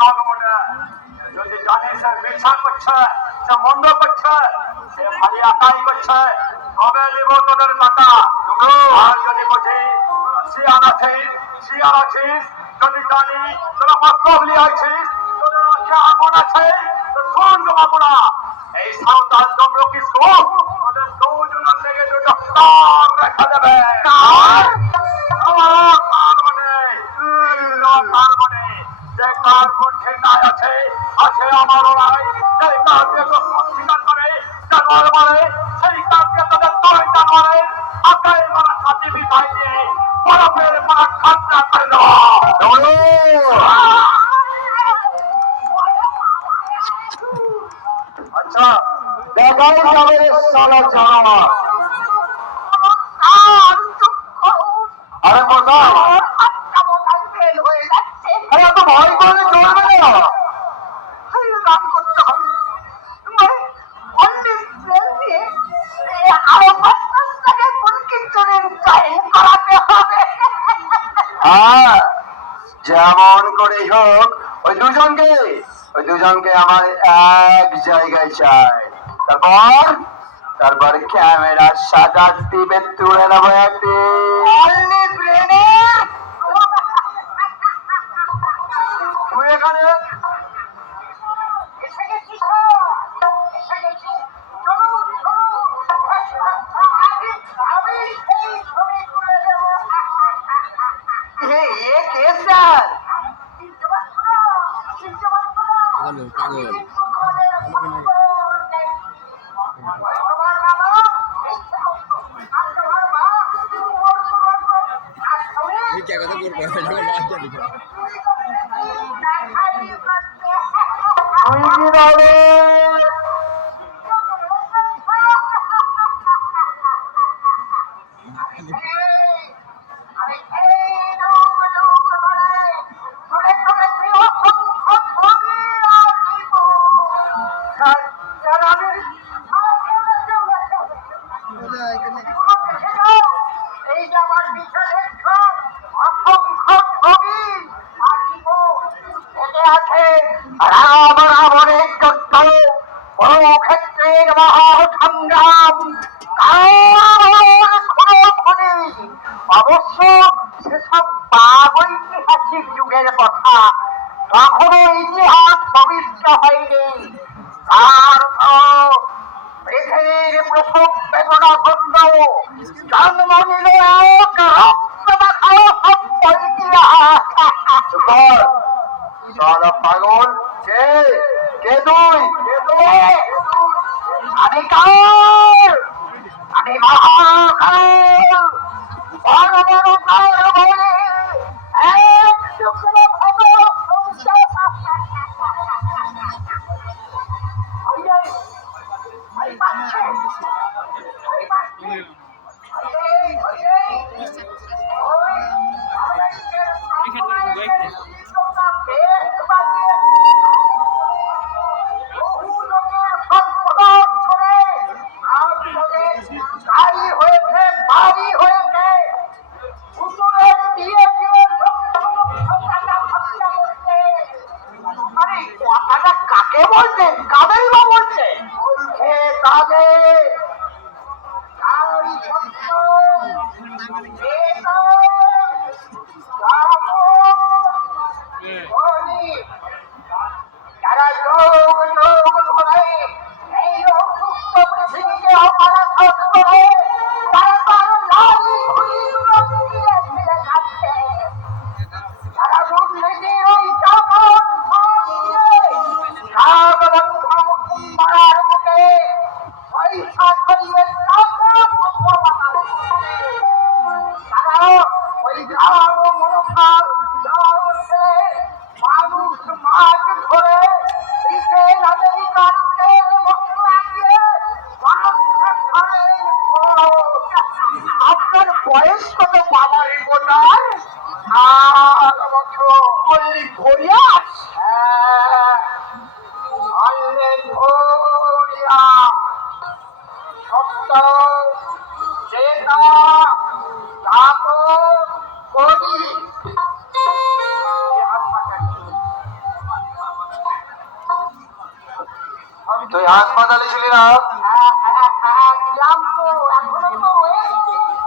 লোক বটে, যদি জানি সে মিথ্যা করছে, সে মন্দ করছে, সে খালি একাই করছে, তবে নিব তোদের টাকা। আর যদি বুঝি শিয়াল আছিস, শিয়াল আছিস, যদি জানি তোরা মতলব লিয়াছিস, তোদের আছে আগুন আছে, তো শোন জমাবুড়া, এই সাঁওতাল তমলুকি সুখ তোদের দুজনের লেগে দুটো কান রেখে দেবে। আমার কান মানে কান মানে যে কার মধ্যে নাই আছে, আছে আমার ওরাই, সেই কার দিয়ে শিকার করে জানোয়ার মারে, সেই কার দিয়ে তাদের তয় জানোয়ারের আকাই মারা ছাতি বিছাই দিয়ে বরফের মারা ঠান্ডা করে দেওয়া। আচ্ছা দেখাই যাবে সালা জানোয়ার। আরে কোথায় এত ভয় করে চলবে না, যেমন করে হোক ওই দুজনকে আমার এক জায়গায় চাই। তারপর ক্যামেরার সাদা টিপে তুলে নেবো একটি তুই এখানে क्या कहता অবশ্য সেসব ঐতিহাসিক যুগের কথা, কখনো ইতিহাস পবিত্র হয়নি। আর পৃথিবীর প্রসব বেদনা খন্ড জন্ম নিল এক রক্ত মাখানো সত্য ইতিহাস। পাগল কে কে তুই? আমি কার? আমি মহাকাল, বড় বড় কাল বলে এক টুকরো খবর কাকে বলছেন? কাদের বা বলছেন? বলছে তাদের যারা যোগ যোগ ধরে এই অসুস্থ পৃথিবীকে অপারেশন করে তারা তার নারী ভুলি ফিরে ফিরে যাচ্ছে। যারা দুর্নীতির ওই চাপন মারার মুখে পয়সা করিয়ে তারা ওই গ্রাম মনোভাব জানিছিলি না?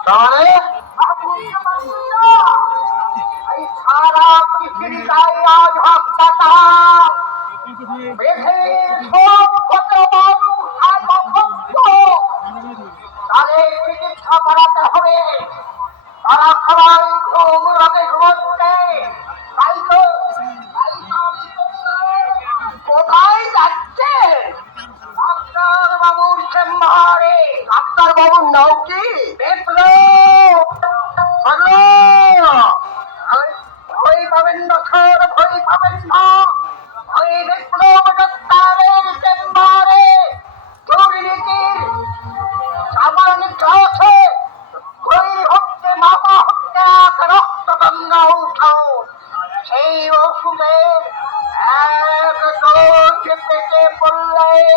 তাহলে সারা পৃথিবী গায়ে আজ হত্যা পৃথিবীর সব কত মানুষ আর অসভ্য তাদের চিকিৎসা করাতে হবে। তারা সবাই ঘুম রোগে ঘুমোচ্ছে। তাই তো আমি বললাম, কোথায় যাচ্ছে? ডাক্তার বাবুর চেম্বারে। ডাক্তার বাবুর নাম কি? বিপ্লব। ভয় পাবেন না স্যার, ভয় পাবেন না। ওই বিপ্লব ডাক্তারের চেম্বারে দুর্নীতির সাবান ক্লাসে ওই হচ্ছে মাপা হচ্ছে এক রক্ত গঙ্গা উঠাও। সেই ওষুধের এক ডোজ পেটে পড়লেই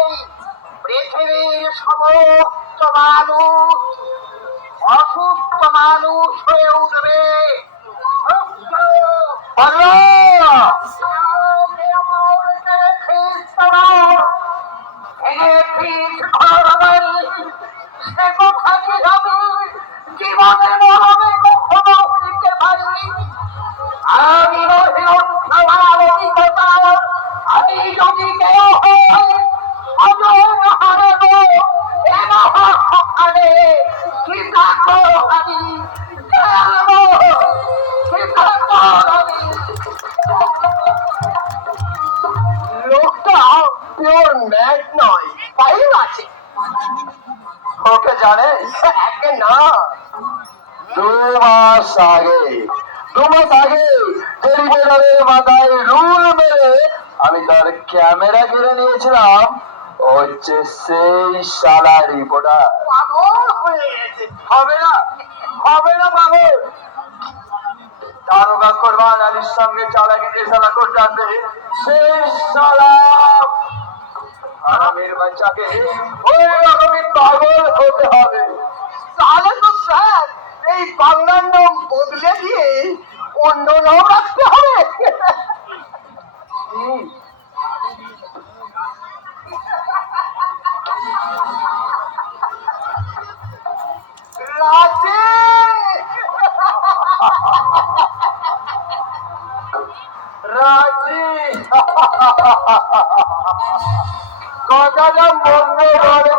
পৃথিবীর সমস্ত মানুষ অসুস্থ মানুষ হয়ে উঠবে। জীবনে মরণে কখনো হইতে পারি আমি অভিজ্ঞতা আমি যদি কেউ হই অজন হারাব এমহারে চিন্তা করো আমি লোকটা পিওর ম্যাড নয়, ফাইল আছে। ওকে জানে? একে না 2 মাস আগে টেলিভিশনের মাথায় রুল মেরে আমি তার ক্যামেরা কিনে নিয়েছিলাম। ও হচ্ছে সেই শালা রিপোর্টার। পাগল হয়ে গেছে। হবে না পাগল। দারোগা কোরবান আলীর সঙ্গে চালাকি যে শালা করতে সেই শালা আরামের বাচ্চাকে ওই রকমই পাগল হতে হবে। তাহলে তো স্যার এই বাংলার নাম বদলে দিয়ে অন্য নাম রাখতে হবে। রাজি কথাটা মনে করে